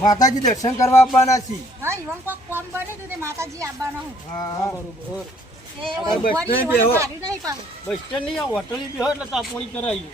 માતાજી દર્શન કરવા આવવાના છીએ હા ઈવન કોક કોમ બને તો તે માતાજી આવવાના હું હા હા. બરોબર એ હવે બસ સ્ટેન્ડ નહીં હોટલ એટલે તાપોણી કરાવી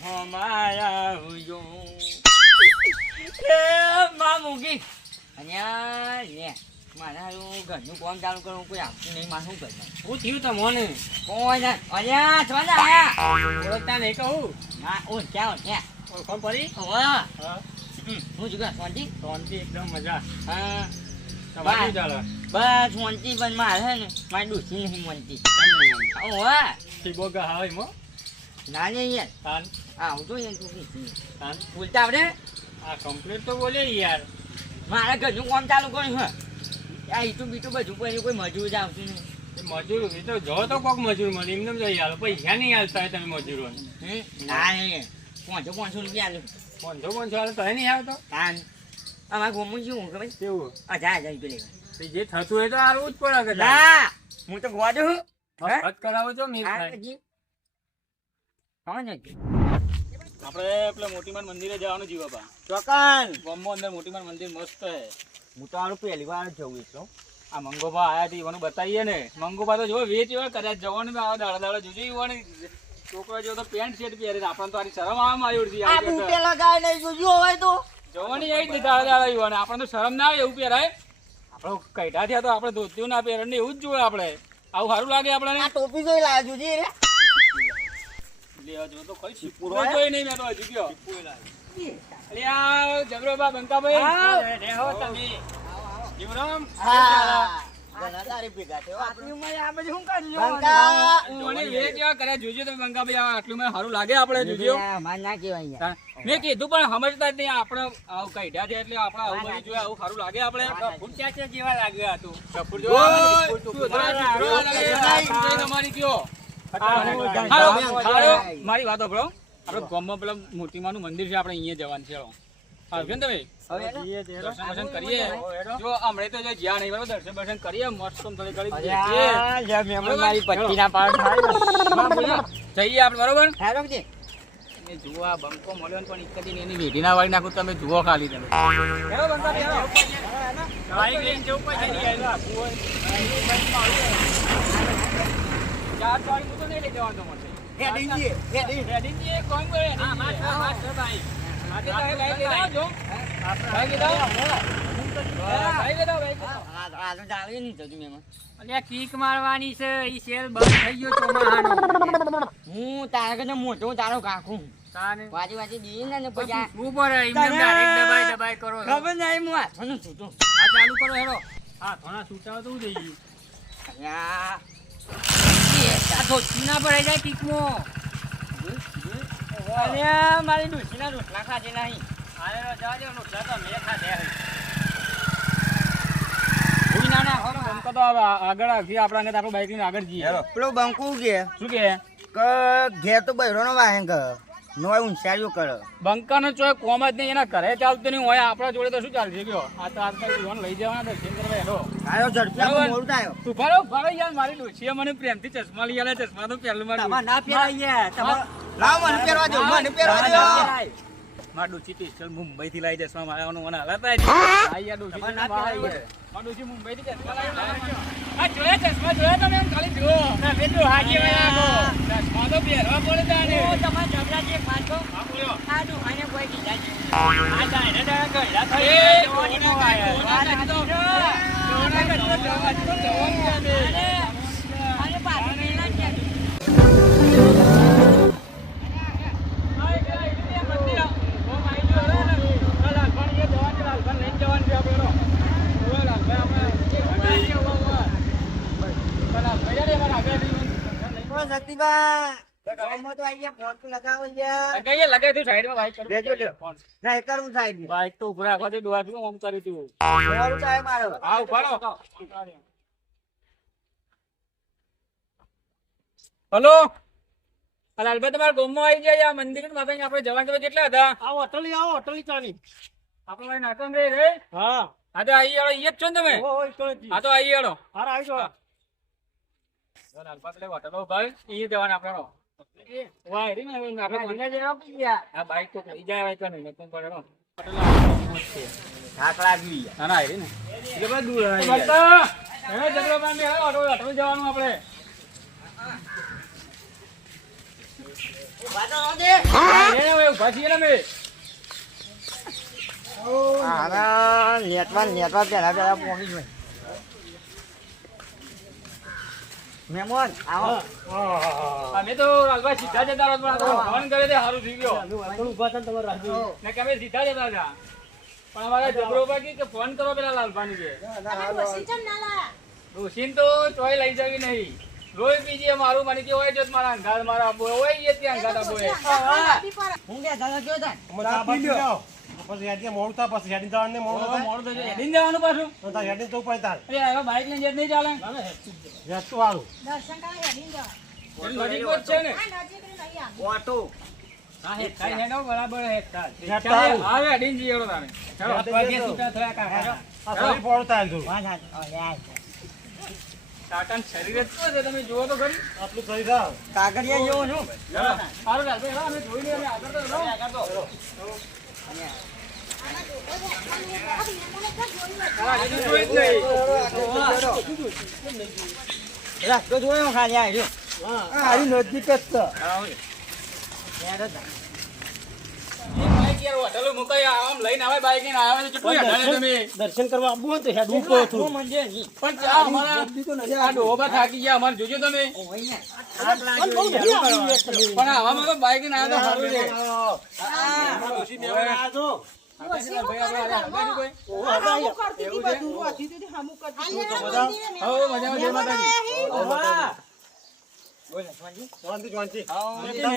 હોમાયા હુજો. મામુગી. અહીંયા. મારે હારું ઘરનું કોમ ચાલુ કરવું કોઈ આપતું નહીં મારું ઘરમાં શું થયું તમને? ના અલ્યા છો ને આયા ઓળખતા નહીં કહું. ના ઓ ક્યાં ઓ ક્યાં પડી? હા હું. જુગા શાંતિ શાંતિ એકદમ મજા. હા. તમારે ચાલે? બસ શાંતિ પણ મારે ને મારી ડૂસી નહીં મનતી ઓવા શીબો ગા હા એમાં ના ને યાર. તાન. આવતો યાર તું બોલતા આવડે? આ કમ્પ્લીટ તો બોલે યાર. મારે ઘરનું કામ ચાલુ કર્યું હે. આ ઈટું બીટું બધું કોઈ કોઈ મજૂર જ આવતું નહીં મજૂર એ તો જો તો કોક મજૂર મળે એમને જઈ હાલો પૈસા નહીં હાલતા હોય તમે મજૂરોને. ના નહીં પાંચસો પાંચસો રૂપિયા આલું. પાંચસો પાંચસો હાલે તો નહીં આવતો? તાન. અમારે ગોમું શું ખબર? કેવું? હજાર હજાર રૂપિયા જે થતું હોય તો હાલવું જ પડે ના હું તો ગોવા છું હે? ખત કરાવો છો મીર આ થાય પછી આપણે પેલા મોટીમાન મંદિરે જવાનું જીવાબા ચોકન ગામમાં અંદર મોટીમાન મંદિર મસ્ત હે હું તો આનું પહેલી વાર જવું એટલો આ મંગોભા આયા હતી એવાનું બતાવીએ ને. મંગોભા તો જો વેચ એવા કદાચ જવાનું આવે દાડા દાડા જોજો ઈવોને. છોકરો જો તો પેન્ટ શર્ટ પહેરે આપણને તો આની શરમ આવે મારી ઉડતી આ બૂટે લગાય નહીં જોજો હોય તો. જવાની આવી દાડા દાડા એવાને આપણને તો શરમ ના આવે એવું પહેરાય. આપણો કઈઢા થયા તો આપણે ધોતિયું ના પહેરે ને એવું જ જોવે આપણે. આવું સારું લાગે આપણને. આ ટોપી જોઈ લાયા જોજી રે. લે જો તો કઈ શીપુરો જોઈ નહીં મેં તો હજી ગયો. અલે જબરોબા બંકાભાઈ. રેહો તમે. જીવરામ. મેં કીધું પણ સમજતા જ નહીં આપણે આવું કઈઢા છે એટલે આપણે આવું બધું આવું સારું લાગે આપણે. જેવા તમારી કયો? મારી વાતો સાંભળો. આપણે ગામમાં પેલા મૂર્તિમાનું મંદિર છે આપણે અહીંયા જવાનું છે. આવજો ને તમે? દર્શન દર્શન કરીએ. જો હમણાં તો જ્યાં નહીં બરાબર દર્શન દર્શન કરીએ મસ્ત પાડ. જઈએ આપણે બરોબર? એ જુઓ આ બંકો મળ્યો પણ એક કદી એની વેઢી ના વાળી નાખું તમે જુઓ ખાલી તમે. જવાનું બાઈક લઈને જવું પડશે નહીં આયેલો આખું હોય. ચાર વાળી તો નહીં લઈ જવાનો મળશે. હેડી જઈએ, હેડી. રેડીજી એક કામ કરે, રેડીજી. માટે તારે બાઈક લઈ આવજો. બાઈક લઈ આવો. બાઈક લઈ આવો, બાઈક લઈ આવો. આ- આ તો ચાલે નહીં થતું મેમણ. અલ્યા કિક મારવાની છે ઈ સેલ બંધ થઈ ગયો ચોમાહાનો હું તારા કરતા મોટો તારો કાકું તાને વાજી વાજી ને ને પછી શું દબાઈ દબાઈ કરો. ખબર નહીં હું હાથોનું છૂટું. આ ચાલુ કરો હેરો હા થોડા છૂટા તો થઈ ગયું અલ્યા, આ ધોતી ના ભરાઈ જાય કિકમાં. અલ્યા, મારી ડોશીના રોટલા ખાધે નહીં. આરે જવા દે રોટલા તો મેં ખાધે ના ના તો આગળ આવી આપણા આપણે બાઈક લઈને આગળ જઈએ. પેલો બંકુ કે. શું કે? કે ઘેર તો બૈરો નો વાહન નોય ઊંચાઈઓ કરે. બંકાનો ચોય કોમ જ નહીં એના ઘરે ચાલતું નહીં હોય આપણા જોડે તો શું ચાલશે ગયો આ તો આજકાલ જીવન લઈ જવાના દર્શન કરવા હેરો આયો ઝડપી. મોડું થાય. તું ફાળો ફાળો યાર મારી ડોશીએ મને પ્રેમથી ચશ્મા લઈ આલે ચશ્મા તો પહેલું મારું ના પહેરાઈએ લાવ મને પહેરવા દો મને પહેરવા દો. મારા ચીટી ચલ મુંબઈ થી લાવી ચશ્મા મારવાનો મને હલાતા જ આ ના પહેરાય લાવી. મારા મુંબઈ થી ચશ્મા આ જોયા ચશ્મા જોયા તમે એમ ખાલી જુઓ. પેલું હાજી વાળા ચશ્મા તો પહેરવા પડે તાને ઓ તમાર એક જે કહું? હા બોલ્યો આ દુકાને કોઈ કીધા છે. આ જાણે જાણે ગયડા થઈ જવાની. નો જવાની તો- જવાની તો જવાની તો જવાની મારો. હલો? લાલભાઈ તમારા ગામમાં આવી જાય મંદિર માતા આપણે જવાન કેટલા હતા? આવો અટલી આવો અટલી ચાલી. આપડે ભાઈ નાટન રે રે હા. હા તો આવી આડો અહીંયા જ છો ને તમે? હા તો આવી. આડો હાર આવી જો જવાનું આપણે. હા, એને હવે ઊભા છીએ ને અમે. નેટવા નેટવા પેલા પેલા પહોંચી જાય મહેમાન આવો. અમે તો લાલભાઈ સીધા જતા રહો પણ ફોન કરે તે સારું થઈ ગયો. ને કે અમે સીધા જતા હતા. પણ અમારા જબરો બાકી કે ફોન કરો પેલા લાલભાઈ કે. તમે ડોસી ચમ ના લાયા? તો ચોય લઈ જવી નહીં. રોય બીજી મારું મને કે હોય જો મારા અંગાર મારા આબુ હોય, એ ત્યાં અંગાર હોય. હું કે દાદા કયો થાય પાછી પછી હેડીએ મોડું થાય, પછી હેડીને જવાનું મોડું થાય. મોડું હેડીને જવાનું પાછું? તો તાર હેડીને જવું પડે તાર. અરે હવે બાઈક લઈને જત નહીં ચાલે હેડતું વાળું દર્શન કરવા હેડીને જાઓ. નજીક જ છે ને. આ નજીક ને નહીં આવું. ઓટો. હા હેઠા હેડો બરાબર હે હારું. આવે હેડીને હેડો તારે ચાલો પગે સુતા થયા કાકા આ શરીર હા હા યાર. કાકાન શરીર જ છે? તમે જુઓ તો ખરી. આટલું થઈ થાય. કાગળિયા જેવો છું સારું ચાલ. ભાઈ અમે જોઈ લઈએ અમે આગળ તો આગળ હા, હજુ જોઈ જ નહીં. રસ્તો જોયો ખાલી આવ્યો આવી નજીક જ તો દર્શન કરવા આવવું. પણ થાકી ગયા અમારે જોજો તમે આવામાં લઈને આવ્યા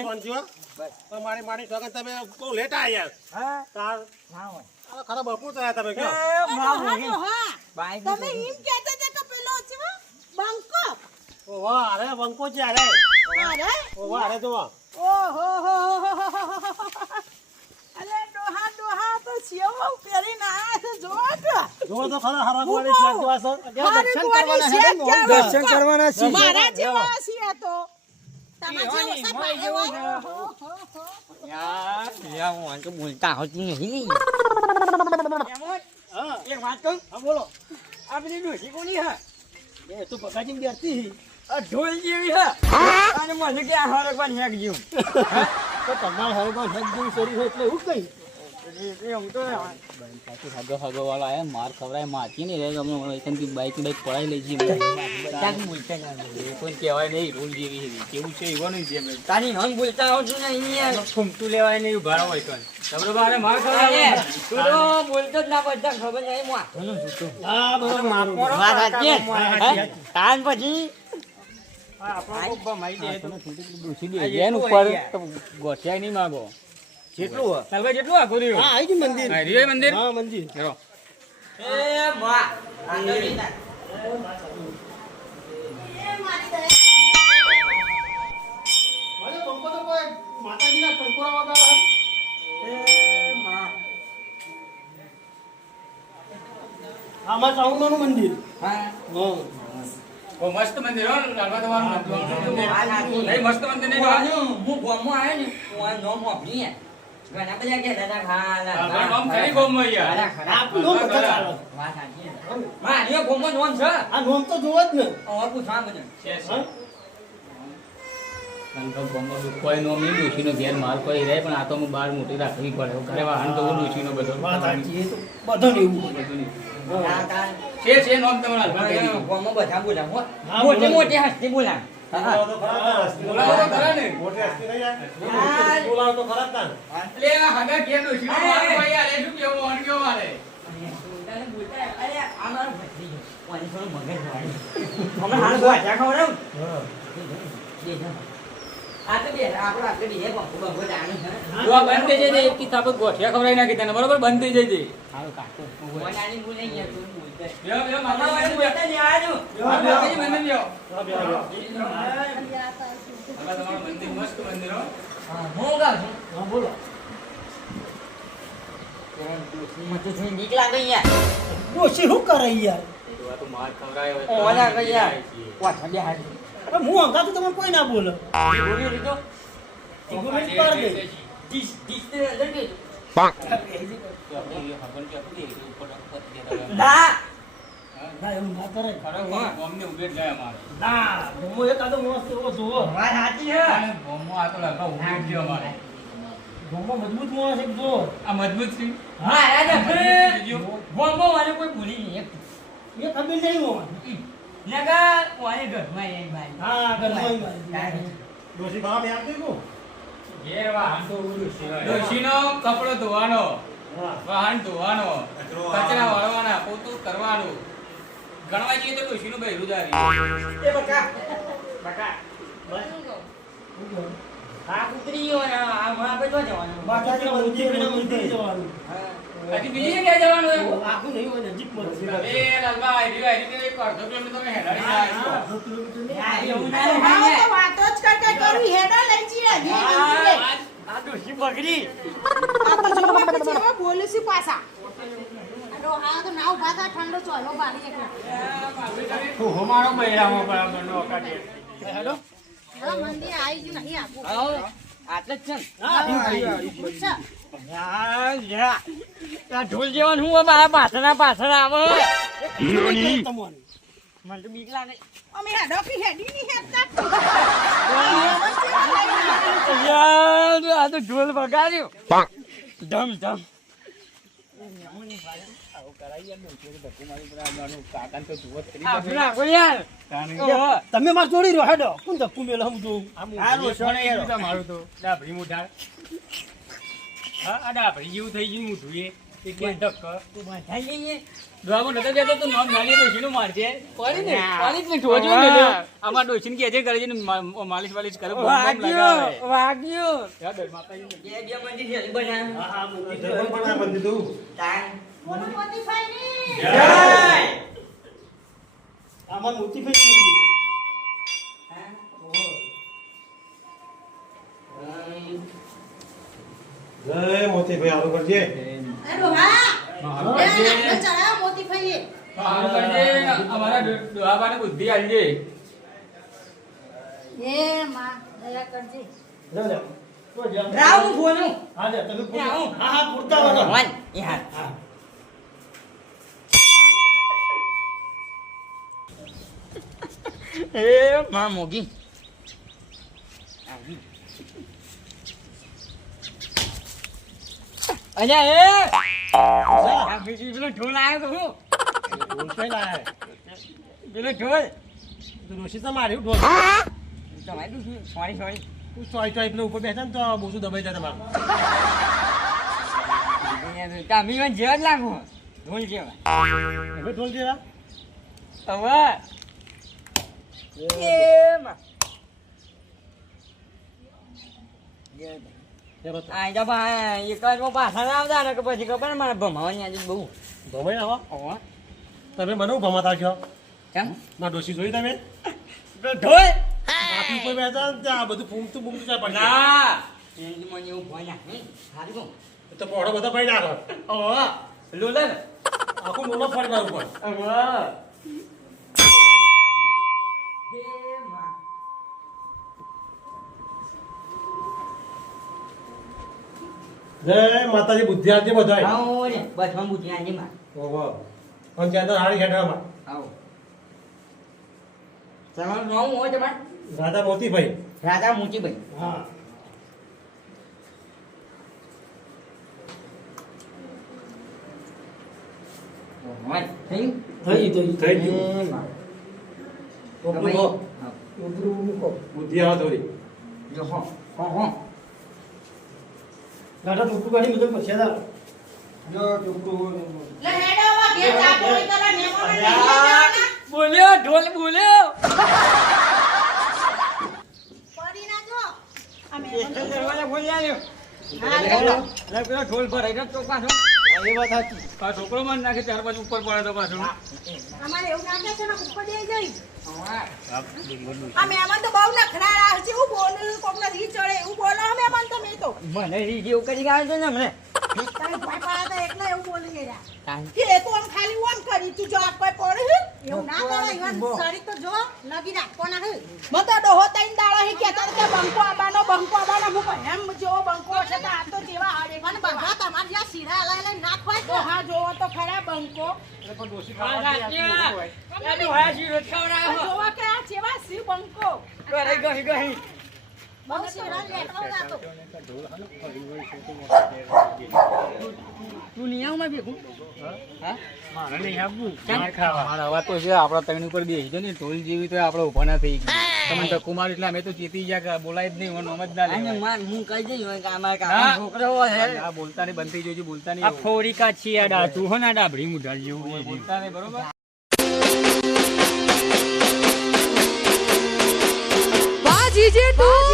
આવ્યા મારી મારી સોગંદ તમે બહુ લેટ આયા યાર. તાર આ ખરા બપોર થયા તમે તમે એમ કહેતા હતા કે પેલો છે બંકો. ઓ વાહ અરે બંકો છે અરે અરે, ઓ વાહ અરે તો ઓહો હો હો હો હો હો હો. અલે ડોહા ડોહા તો સેવો પહેરીને આયા છે જોવો તો. ખરા છે દર્શન કરવાના છે મારા જેવા. બોલતા હોતી નહીં એક વાત કહું? હા બોલો. આ બધી ડોસી કોની હા? એ તો પકાજી બેસતી ઢોલ જેવી હા? અને મને કે આ હેક જેવું? તો તમારે હવે હેક જેવું શરીર હોય એટલે એવું કઈ એમ તો હગો હગો વાળો આયા માર ખવડાય માચી નહીં રહે અમને એકંદરી બાઈક બાઈક પડાઈ લઈ જઈએ ક્યાંક બોલતા ના એ કોઈ કહેવાય નહીં રૂલ જેવી છે કેવું છે એવો નહીં છે તારી હંગ બોલતા હોવ ને અહીંયા ફૂમતું લેવાય નહીં ઊભા હોય કઈ તમને બારે માર ખવડાવે તું તો બોલતો જ ના બધા ખબર નહીં હું હાથોનું છૂટું હા બરોબર વાત સાચી તાન પછી જેન ઉપર ગોઠિયા નહીં માગો જેટલું હોય. તાલભાઈ જેટલું આખું રહ્યું? હા આવી ગયું મંદિર. હા, રહ્યું મંદિર? હા મંદિર. હેરો. એ મારી માતાજીના કંકોરા વગાડવા એ માં આમાં મંદિર હા મસ્ત મંદિર હો નહીં મસ્ત મંદિર નહીં હું હું. આવ્યો ને હું આ નોમ વાપરી. ઘણા બધા કહેતા હતા, ખાલા, લાલભાઈ નામ ખાલા. ખરી ગોમમાં યાર. ખરા, ખરા. આપણું નામ બધા ચાલે. વાત સાચી માં, આની ગામમાં નોમ છે આ નોમ તો જોવો જ ને હવે પૂછવા બધું છે, છે. હા? લાલભા ગોમમાં દુઃખ કોઈ નોમ નહીં, ડોશીનો ઘેર માલ પડી રહે પણ આ તો હું બહાર મોટી રાખવી પડે ઘરે વાહન તો હું ડોશીનો બધો એવું બધું આ તાર- છે છે નોમ તમારા બધા બોલાવો, મોટી. મોટી હસ્તી બોલાવો. મગજ વાળું. હમણાં હાલ ગોળા બંધ થઈ જાય એક કિતાબ ગોઠિયા ખવડાવી નાખી તને બરોબર? બંધ થઈ જાય શું કરે યાર? તો હું હંગાતું તમને કોઈ ના બોલો. લીધો ડીશ ડીશ તે કે ના. ના એવું ના કરે. ઉભે જ ગયા અમારે. ના હું એકાદો માણસ એવો જોવો વાત સાચી છે? ગોમમાં આ તો ગયો અમારે. ગામમાં મજબૂત માણસ એક જો આ મજબૂત છે. હા રાજા? બોમ્બો કોઈ ભૂલી નહીં એ ખબર નહીં હોય નગર કોને ઘરમાં એ ભાઈ હા ઘરમાં તો ઉડું કપડો ધોવાનો વાહન ધોવાનો કચરા વાળવાના પોતું કરવાનું ગણવા જઈએ તો એ બકા બકા આ કૂતરી ગયો ને આ આપણે બાકી જવાનું હજી બીજી જગ્યાએ જવાનું આખું નહીં હોય નજીકમાં જ. એ લાલબા આયરી આયરી તો એક અડધો કિલોમીટર તમે હેડાડી જાય હા, કિલોમીટર વાતો જ કરતા કરું હેડો લઈ જઈએ ધીરે આ ધીરે. બગડી આ હવે બોલું છું પાછા અરે હા તો ના ઊભા થા ઠંડો ચોલો બારી એક હમારો બરાબર નો કાઢે હેડો. મંદિર આવી ગયું નહીં આખું આટલે જ છે ને આ ઢોલ જેવાનું હું મારા પાછળના પાછળ આવે. મને તો બીક લાગે. અમે હેડો કે હેડી નહીં હેડતા? યાર, આ તો ઢોલ વગાડ્યો. ધમ ધમ. તમે માર જોડી રહ્યો હેડો. કોણ ધક્કું મેલો હું જોઉં? તો. ડાભરી હા આ ડાભરી જેવું થઈ ગયું મુઠું એ. એક એક તું બંધાઈ જઈએ. ડોહાબો નતો કહેતો તું નામ નાની ડોશીનું મારજે પડી ને ના. ને ઠોજો ને આમાં ડોશીને કહેજે કરે છે માલિશ વાલિશ કરે વાગ્યો વાગ્યો યા દર માતાજીને બે બે મંદિર છે, બનાવ્યું. હા, હા, મંદિર ધર્મ પણ બંધી દઉં તાન. મોટું મોટી ફાઈની આમાં મોતી મંદિર. હા? જય મોતીભાઈ હારું કરજે અરે હા એ આપણે ચડાવો મોટી ફાઈએ હારું કરજે અમારા બુદ્ધિ આલજે એ માં દયા કરજે લે, લે. રાવ હું ફોનું. હા, લે, તમે પૂરો. હા, હા, પૂરતા વાળો. વન, એ. હા. એ માં મોગી અલ્યા એ! બીજું પેલો ઢોલ આવ્યો તો હું. ઢોલ કઈ લાયા? પેલો ઢોલ. રોશી ડોશી તો માર્યું ઢોલ. તમારું સોરી સોરી. તું સોરી ચોઈ પેલા ઉપર બેઠા ને તો બોસું દબાઈ જાય તમારું. તમે મને જેવા જ લાગુ. ઢોલ જેવા. હવે ઢોલ જેવા? હવે. એ બતો. આ જા બા એક જ પાછા આવતા ને કે પછી ખબર ને ભમાવાની આજે બહુ. ભમાઈ આવો. તમે મને ભમાતા છો કેમ? ના ડોસી જોઈ તમે? ઢોલ આપી ત્યાં બધું ફૂમતું બૂમતું ત્યાં પડી ના! એની મને એવું ભય ના હે? તો પોળો બધો પડી નાખો. લોલર આખું મોટો ફરી મારું ઉપર ઓહો હે માં જય માતાજી બુદ્ધિ આપજે બધાય આવો ને બસમાં બુદ્ધિ આજે માં. ઓહો. અને ત્યાં તો હારી ખેડામાં આવો. તમારું નામ હોય તમારે? રાધા મોતીભાઈ. રાધા મોતીભાઈ. હા. થઈ થઈ થઈ ગયું. માં. ઉપરું મૂકો. બુદ્ધિ આવે થોડી જો હો હો હો. દાદા ટૂંકું કાઢી બધું પછી દાદા જો ટૂંકું લે હેડો વા ઘેર ચાપો હોય તો લે મહેમાનો બોલ્યો ઢોલ બોલ્યો. પડી ના જો. મહેમાનો દરવાજા ખોલી આવ્યો હા લે પેલો ઢોલ ભરાઈ ગયો તો પાછો એ વાત સાચી. આ છોકરો માં નાખે ચાર પાંચ ઉપર પડે તો પાછું. અમારે એવું નાખે છે ને ઉપર દે જઈ. આ મહેમાન તો બહુ નખરાળા છે એવું બોલું કોક નથી ચડે એવું બોલો મહેમાન તમે તો. મને રીત એવું કરી આવ્યો તો ને હમણે તમે ભય પાડ્યા હતા એટલે એવું બોલી ગયા કે એ તો આમ ખાલી ઓમ કરી તું જો આપ કોઈ પડે એવું ના કરો ઈવન શરીર તો જો લગી રાખવાના હે? મત તો ડોહો તઈન દાડા હે કહેતા કે બંકો આબાનો બંકો આબાનો હું કહું, એમ જો બંકો હશે તો આ તો જેવા હારે પણ બધા તમારે જ્યાં લઈ તો હા જોવો તો ખરા બંકો. જોવો કે આ જેવા શિવ બંકો. તું આવ માર મારા અવાજ છે આપણા તગણી ઉપર બેસી છે ને ઢોલ જેવી તો ઊભા ના થઈ ગયા. તમને તો કુમાર એટલે અમે તો ચેતી ગયા બોલાય જ નહીં મને જ ના આને હું કહી દઈશ હવે કે અમારા હા. છોકરો હોય. આ બોલતા નહીં બંધ થઈ જોજો બોલતા આ નહીં ફોરી કાચી આ ડાચું હો ને આ ડાભડી જેવું બોલતા નહીં બરોબર? તું